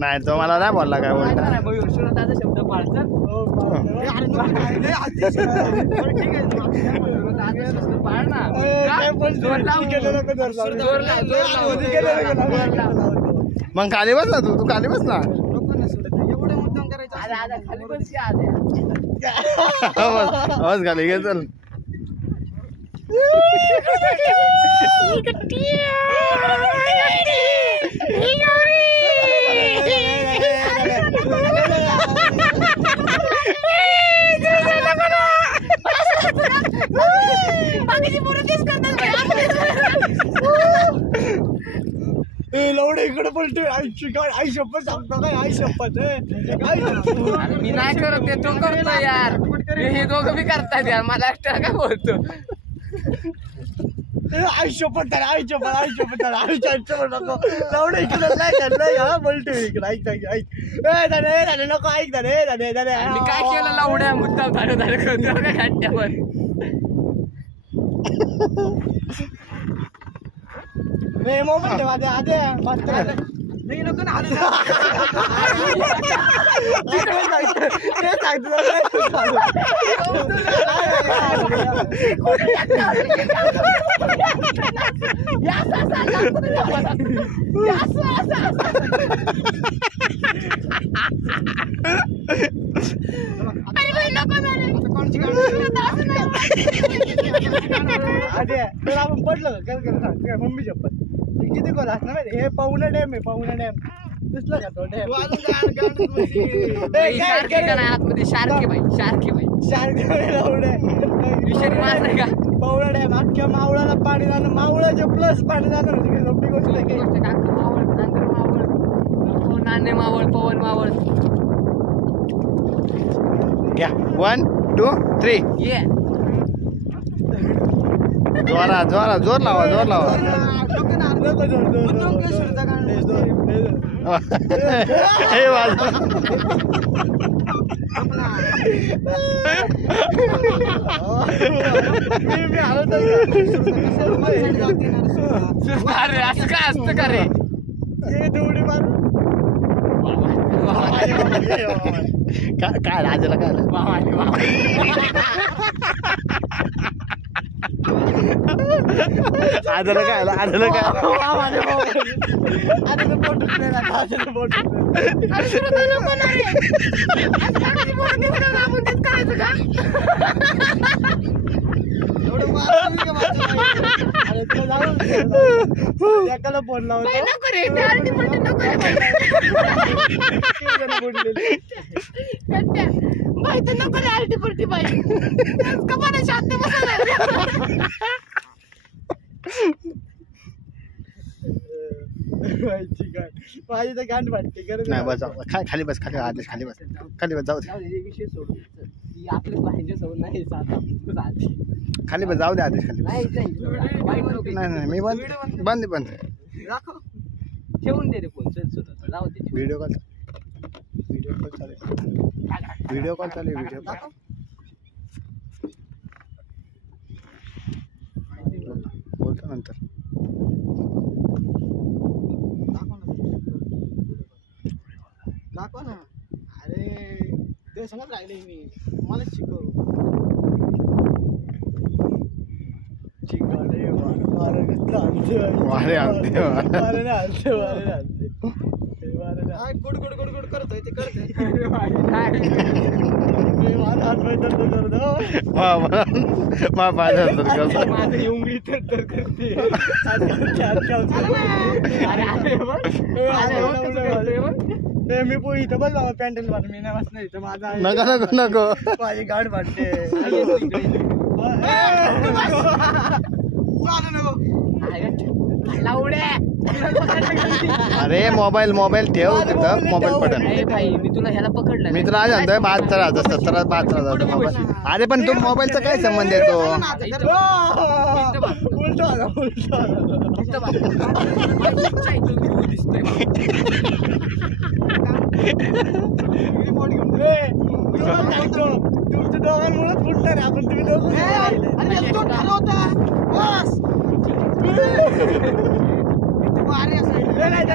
नाही तो मला नाही बोलला काय बोलता शब्द पाळतात मग खाली बस ना तू खाली बस ना खाली बस आवाज खाली घे चल लवडे इकडे पलटे आई शपथ सांगतो काय आई शपथ मी नाही करत ते तो करतो यार हे दोघं बी करतात यार मला एकट्याला काय बोलतो आई शपथ आई शपथ नको लवडे इकडे नाही हा पलटे इकडे ऐक नको ऐक मी काय केलं लावड्या मुद्दाम धाडे करतो काय खड्ड्यावर मोबाईल आधे नाही नको ना आपण पडलं मम्मी शपथ किती कॉल असणार हे पाहुणा डॅम आहे पाहुणा डॅम दिसला का तो डॅम पाहुणा डॅम अख्ख्या मावळाला पाणी जाणं मावळाच्या प्लस पाणी जाणं होती मोठी गोष्ट नाणे मावळ पवन मावळ घ्या 1 2 3 ये जोर लावा अरे असं काय असतं का रे काय राजाला काय आजला काय एकाला फोन लावतो माझी तर गांड वाटते नाही बस खाली बस आदेश खाली बस जाऊ दे विषय सोडून आपल्या बाहेरच्या सोडून नाही खाली बस जाऊ दे आदेश खाली नाही मी बंद ठेवून दे रे फोन जाऊ दे व्हिडिओ कॉल चालेल बोलतो नंतर दाखव ना अरे ते सांगत राहिले मी मला शिकव गुड करतोय ते करतोय उंगली तर करते मी पोळी इथं बस बाबा पॅन्डल मार मी नाही बसणार इथं माझा नको माझी गाड वाटते अरे मोबाईल ठेव तिथं मोबाईल पडन मी तुला ह्याला पकडलं मी तुला आज म्हणतोय 72,000 मोबाईल अरे पण तू मोबाईलचा काय संबंध येतो तुमच्या दोघांमुळेच फुटणार आपण तुम्ही दोघं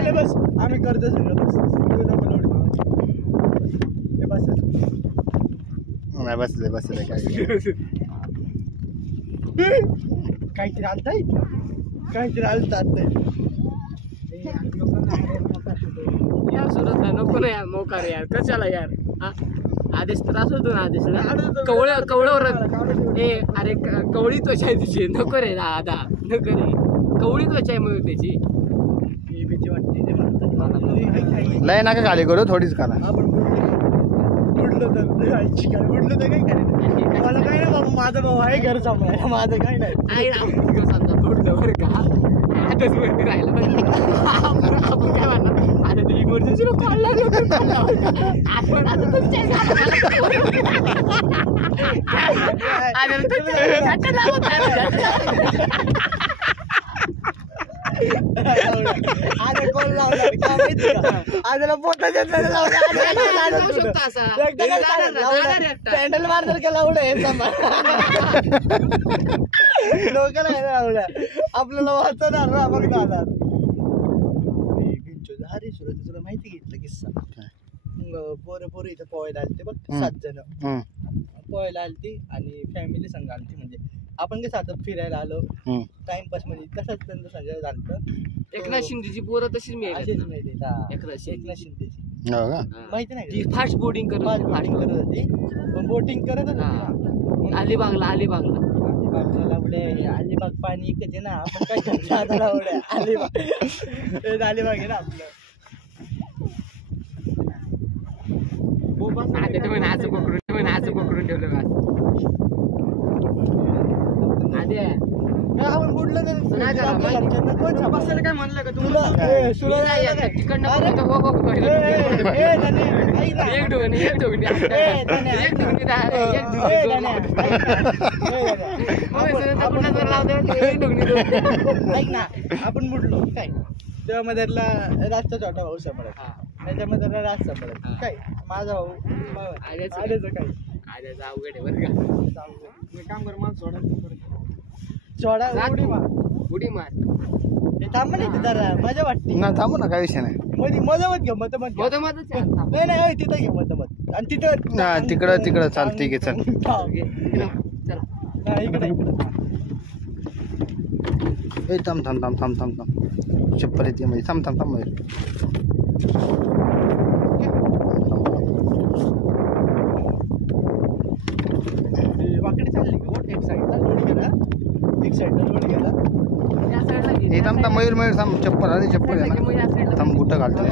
नाही बस आम्ही करतो सगळं बस तू नको लोड घेऊ. हे बस नाही बसले बसले काय काहीतरी आणताय काहीतरी आणतात यार सुरत नको ना यार मोकार यार कशाला यार हा आदेश त्रास होतो ना आदेशला कवळ्यावर ए अरे कवळी त्वचा आहे तिची नको रे दादा नको रे कवळी त्वचा आहे मग त्याची भीती वाटते ते म्हणतात लय नका खाली करू थोडीच करा. आपण बुडलो तर बुडलो तर काही करायचं मला काय ना बाबा माझा भाऊ आहे घर सांभाळायला माझं काही नाही समजा थोडं बरं का आताच वरती राहिला आपण काय म्हणणार आता ते इमर्जन्सी काढला आपण आता आधी कोण लावणार काय माहिती का आधीला पोटाच्या पॅन्डल मारणार का लावलं हे लोकांना लावलं आपल्याला वाचवणार ना आपण जाणार. अरे सुरत तुला माहिती घेतलं किस्सा पोरं पोरं इथं पोहायला आलते बघ 7 जण पोहायला आलती आणि फॅमिली संघ आलती म्हणजे आपण कसं आता फिरायला आलो टाइमपास म्हणजे तसंच त्यांचं सगळं झालं. एकनाथ शिंदेची पोरं तशीच मी असेच माहिती एकनाथ शिंदेची माहिती नाही फास्ट बोटिंग करत होती पण बोटिंग करत होती अलिबागला अलिबाग पाणी एकच आहे ना आपण काय करतो आता लावड्या अलिबाग आहे ना आपलं पकडून ठेवलं आपण बुडलं काय म्हणलं का तुला ऐक ना आपण बुडलो काय त्यामध्ये राजचा छोटा भाऊ सांभाळत त्याच्यामध्ये राज सांभाळत काय माझा भाऊ आल्याचं काय आल्याचं अवघड आहे बरं का काम कर मला सोडा उडी मार हे थांब ना इथे जरा मजा वाटते ना थांबू ना काय विषय नाही. मध्ये मजा मत घ्या मत नाही तिथं घे मत आणि तिथं तिकडं चाल ठीक आहे चल इकडे थांब चप्पल येते मध्ये थांब मध्ये वाकडे चालली एक साईडला लोड गेला हे थांब मयूर थांब चप्पल आहे ना थांब बुटं घालतो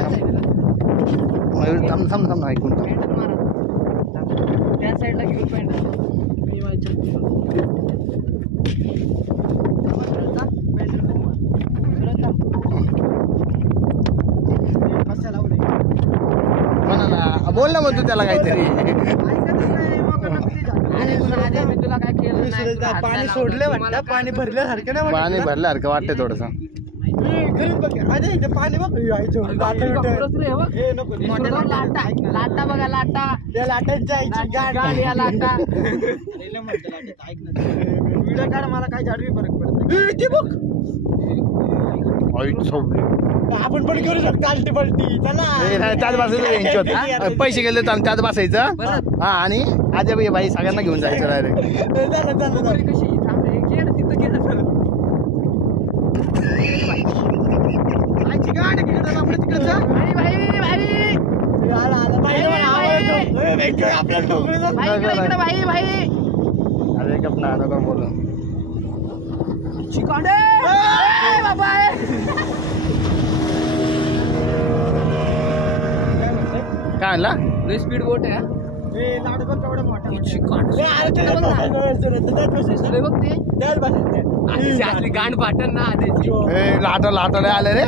मयूर थांब ऐकून त्या साईडला घेऊन पॅन्ट बोल ना मग तू त्याला काहीतरी तुला काय केलं पाणी सोडलं वाटतं पाणी भरल्यासारखं नाही पाणी भरल्यासारखं वाटतंय थोडस पाणी बघ लाटा बघा लाटा त्या लाटांच्या गाडी लाटा व्हिडिओ काढ मला काय झाडवी फरक पडत बघ आपण पण करू शकतो आलटी पलटी चला त्याच बसायचं पैसे गेले तर त्याच बसायचं हा आणि आधी बाई सगळ्यांना घेऊन जायचं डायरेक्ट कशी तिथं गेलं अरे गपना नको बोलू काय आणला स्पीड बोट आहे गांड पाटन ना लाटा आले रे